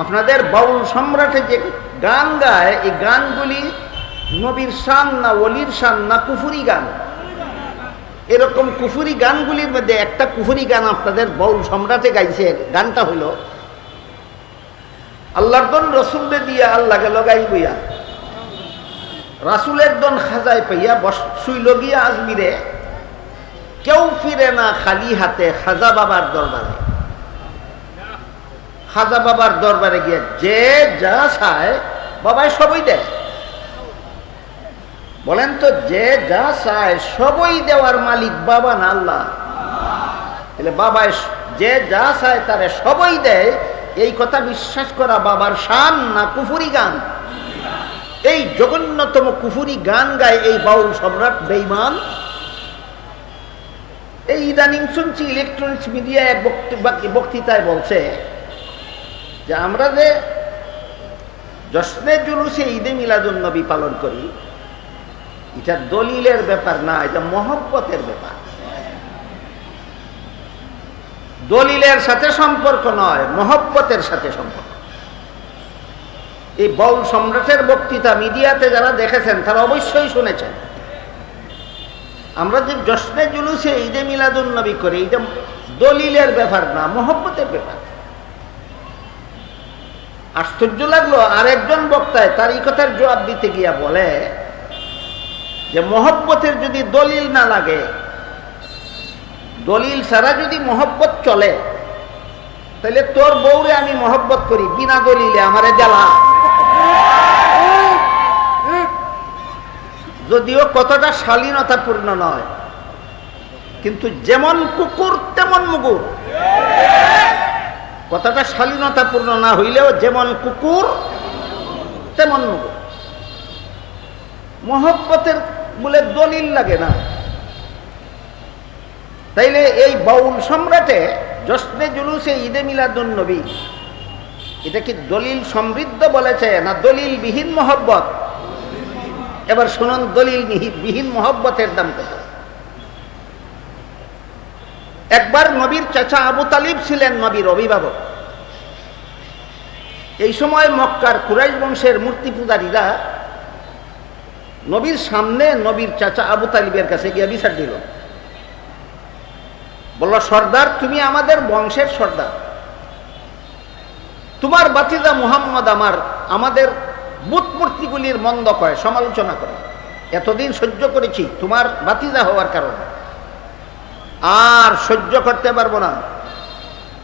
আপনাদের বাউল সম্রাটে যে গান গায়, এই গানগুলি নবীর শান না অলির শান না কুফুরি গান। এরকম কুফুরি গানগুলির মধ্যে একটা কুফুরি গান আপনাদের বাউল সম্রাটে গাইছে, গানটা হইল আল্লাহর দন রসুলকে দিয়ে আল্লাহকে লগাই বইয়া, রাসুলের দন খাজায় পাইয়া বস শুইল গিয়া আজমিরে, কেউ ফিরে না খালি হাতে খাজা বাবার দরবারে। খাজা বাবার দরবারে গিয়ে যে যা চায়, বাবাই সবই দেয়। বলেন তো, যে যা চায় সবই দেওয়ার মালিক বাবা না আল্লাহ? তাহলে বাবাই যে যা চায় তারে সবই দেয়, এই কথা বিশ্বাস করা বাবার শান না কুফুরি গান? এই জঘন্যতম কুফুরি গান গায় এই বাউল সম্রাট বেইমান এই ইদানিং শুনছি ইলেকট্রনিক্স মিডিয়া এক বক্তব্য- বক্তৃতায় বলছে যে আমরা যে জশ্নে জুলুসে ঈদে মিলাদুন নবী পালন করি, এটা দলিলের ব্যাপার না, এটা মহব্বতের ব্যাপার। দলিলের সাথে সম্পর্ক নয়, মহব্বতের সাথে সম্পর্ক। এই বল সম্রাটের বক্তৃতা মিডিয়াতে যারা দেখেছেন, তারা অবশ্যই শুনেছেন। আমরা যে জশ্নে জুলুসে ঈদে মিলাদুন নবী করি, এটা দলিলের ব্যাপার না, মহব্বতের ব্যাপার। আশ্চর্য লাগল আর একজন বক্তায় তার এই কথার জবাব দিতে গিয়া বলে যে, মহব্বতের যদি দলিল না লাগে, দলিল ছাড়া যদি মহব্বত চলে, তাহলে তোর বউরে আমি মহব্বত করি, বিনা দলিলে আমারে জ্বালা। যদিও কতটা শালীনতাপূর্ণ নয়, কিন্তু যেমন কুকুর, তেমন মুগুর। কথাটা শালীনতাপূর্ণ না হইলেও যেমন কুকুর, তেমন মহব্বতের বলে দলিল লাগে না। তাইলে এই বাউল সম্রাটে জশ্নে জুলুসে ঈদে মিলাদুন নবী, এটা কি দলিল সমৃদ্ধ বলেছে না দলিল বিহীন মহব্বত? এবার শুনুন দলিল বিহীন- বিহীন মহব্বতের দাম কত? একবার নবীর চাচা আবু তালিব ছিলেন নবীর অভিভাবক। এই সময় মক্কার কুরাইশ বংশের মূর্তি পূজারীরা নবীর সামনে নবীর চাচা আবু তালিবের কাছে গিয়ে বিচার দিল। বলল, সর্দার, তুমি আমাদের বংশের সর্দার। তোমার বাতিদা মুহাম্মদ আমার, আমাদের বুত মূর্তিগুলির মন্দ কয়, সমালোচনা করে। এতদিন সহ্য করেছি তোমার বাতিদা হওয়ার কারণে। আর সহ্য করতে পারব না।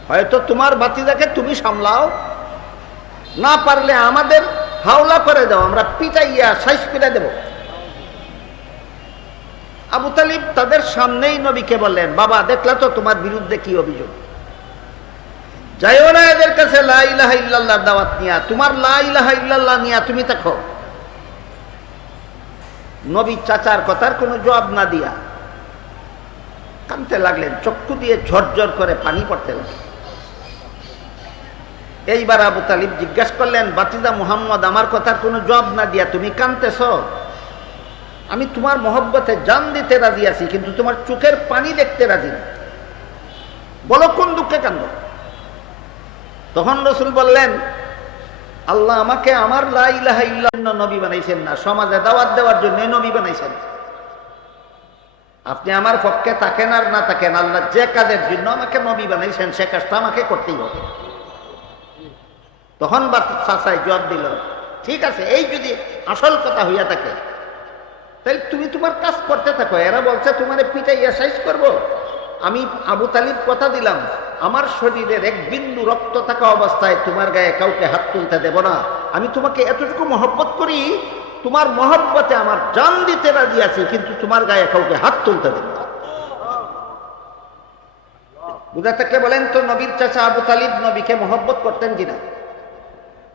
হয়তো তোমার বাতিদাকে তুমি সামলাও। না পারলে আমাদের হাওলা করে দাও, আমরা পিটাইয়া সাইজ পিটা দেব। আবু তালিব তাদের সামনেই নবীকে বললেন, বাবা, দেখলা তো তোমার বিরুদ্ধে কি অভিযোগ? যাইও না এদের কাছে, লা ইলাহা ইল্লাল্লাহর দাওয়াত নিয়া। তোমার লা ইলাহা ইল্লাল্লাহ নিয়া তুমি দেখো। নবী চাচার কথার কোনো জবাব না দিয়া কানতে লাগলেন চক্ষু দিয়ে ঝরঝর করে পানি পড়তে লাগলেন এইবার আবু তালিব জিজ্ঞাসা করলেন বাতিদা মুহাম্মদ, আমার কথার কোনো জবাব না দিয়া তুমি কানতেছ আমি তোমার মহব্বতে জান দিতে রাজি আছি, কিন্তু তোমার চোখের পানি দেখতে রাজি না। বলো, কোন দুঃখে কান্দ তখন রসুল বললেন, আল্লাহ আমাকে আমার লা ইলাহা নবী বানাইছেন না, সমাজে দাওয়াত দেওয়ার জন্য নবী বানাইছেন। আপনি আমার পক্ষে থাকেন আর না থাকেন, আল্লাহ যে কাজের জন্য আমাকে নবী বানাইছেন, সে কাজটা আমাকে করতেই হবে। তখন বা চাচাই জবাব দিল, ঠিক আছে, এই যদি আসল কথা হইয়া থাকে, তাহলে তুমি তোমার কাজ করতে থাকো। এরা বলছে, তোমার পিটাইয়া সাইজ করব। আমি আবু তালিব কথা দিলাম, আমার শরীরের এক বিন্দু রক্ত থাকা অবস্থায় তোমার গায়ে কাউকে হাত তুলতে দেব না। আমি তোমাকে এতটুকু মহব্বত করি তোমার মহব্বতে আমার জান দিতে রাজি আছি, কিন্তু তোমার গায়ে কাউকে হাত তুলতে দেব না। বুঝা থাকলে বলেন তো, নবীর চাচা আবু তালিব নবীকে মহব্বত করতেন কিনা?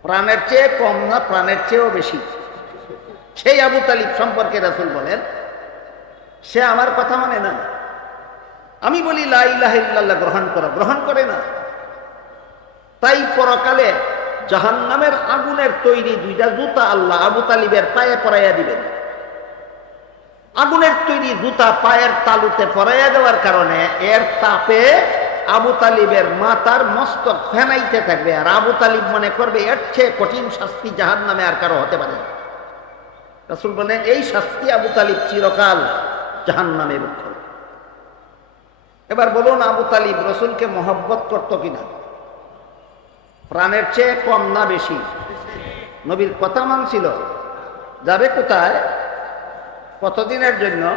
প্রাণের চেয়ে কম না, প্রাণের চেয়েও বেশি। সেই আবু তালিব সম্পর্কে রাসুল বলেন, সে আমার কথা মানে না। আমি বলি লাইল্লাহ গ্রহণ করো। গ্রহণ করে না। তাই পরকালে জাহান নামের আগুনের তৈরি দুইটা জুতা আল্লাহ আবু তালিবের পায়ে পরাইয়া দিবেন। আগুনের তৈরি জুতা পায়ের তালুতে পরাইয়া দেওয়ার কারণে এর তাপে আবু তালিবের মাতার মস্তক ফেনাইতে থাকবে। আর আবু তালিব মনে করবে, এর চেয়ে কঠিন শাস্তি জাহান নামে আর কারও হতে পারে না। রাসুল বলেন, এই শাস্তি আবু তালিব চিরকাল জাহান নামে এবার বলুন, আবু তালিব রসুলকে মহব্বত করত কিনা? প্রাণের চেয়ে কম না বেশি। নবীর কথা মানছিল। যাবে কোথায়? কতদিনের জন্য?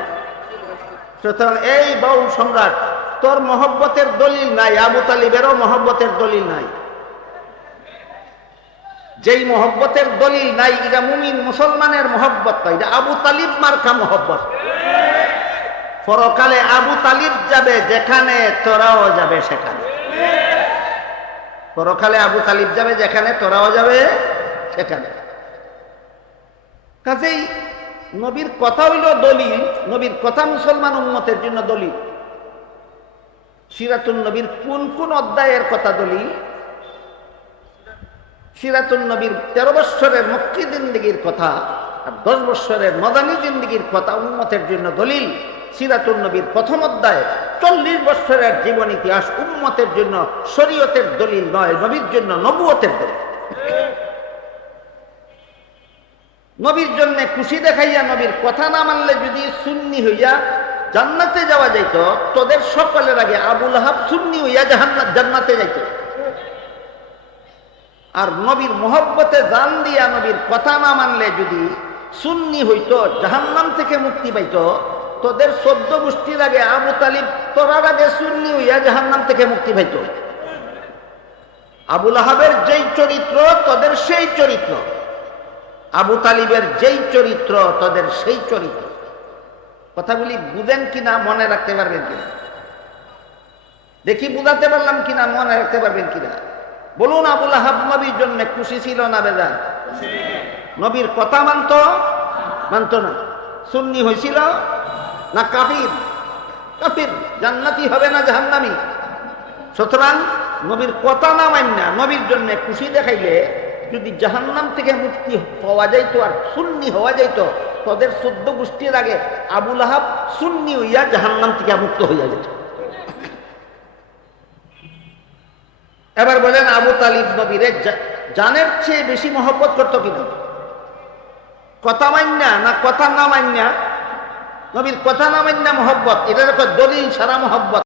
সুতরাং এই বাউল সম্রাট, তোর মহব্বতের দলিল নাই, আবু তালিবেরও মহব্বতের দলিল নাই। যেই মহব্বতের দলিল নাই, এটা মুমিন মুসলমানের মহব্বত নয়, এটা আবু তালিব মার্কা মহব্বত। পরকালে আবু তালিব যাবে, যেখানে তোরাও যাবে সেখানে। পরকালে আবু তালিব যাবে যেখানে, তোরাও যাবে সেখানে। কাজেই নবীর কথা হইল দলিল, নবীর কথা মুসলমান উন্মতের জন্য দলিল। সিরাতুল নবীর কোন কোন অধ্যায়ের কথা দলিল? সিরাতুল নবীর তেরো বৎসরের মক্কি জিন্দিগির কথা আর দশ বৎসরের মদানী জিন্দিগির কথা উন্মতের জন্য দলিল। সিরাতুল নবীর প্রথম অধ্যায় চল্লিশ বৎসরের জীবন ইতিহাস উন্মতের জন্য, শরীয়তের দলিল নয়, নবীর জন্য নবুয়তের দলিল। নবীর জন্য খুশি দেখাইয়া নবীর কথা না মানলে যদি সুন্নি হইয়া জান্নাতে যাওয়া যাইত, তোদের সকলের আগে আবুল হাব সুন্নি হইয়া জান্নাতে যাইত। আর নবীর মোহব্বতে জান দিয়া নবীর কথা না মানলে যদি সুন্নি হইত, জাহান্নাম থেকে মুক্তি পাইত তোদের চোদ্দ গোষ্ঠীর আগে আবু তালিব তোরার আগে সুন্নি হইয়া জাহান্নাম থেকে মুক্তি পাইত। আবুল আহাবের যেই চরিত্র তোদের সেই চরিত্র। আবু তালিবের যেই চরিত্র তোদের সেই চরিত্র। কথাগুলি বুঝেন কিনা মনে রাখতে পারবেন কিনা? দেখি বুঝাতে পারলাম কিনা মনে রাখতে পারবেন কিনা? বলুন আবুল আহাব নবীর জন্য খুশি ছিল না বেজান নবীর কথা মানত? মানত না। সুন্নি হয়েছিল না কাফির? কাফির, জান্নাতি হবে না জাহান্নামি? সুতরাং নবীর কথা না মান্য নবীর জন্য খুশি দেখাইলে যদি জাহান্নাম থেকে মুক্তি হওয়া যাইত আর সুন্নি হওয়া যাইত, তোদের চোদ্দ গোষ্ঠীর আগে আবুল আহাব সুন্নি হইয়া জাহান্নাম থেকে মুক্ত হইয়া যেত। এবার বলেন, আবু তালিব নবীরে জানের চেয়ে বেশি মহব্বত করতো কিনা? কথা মান্যা না কথা না মান্যা নবীর কথা না মান্য মহব্বত এটা দলিল সারা মহব্বত।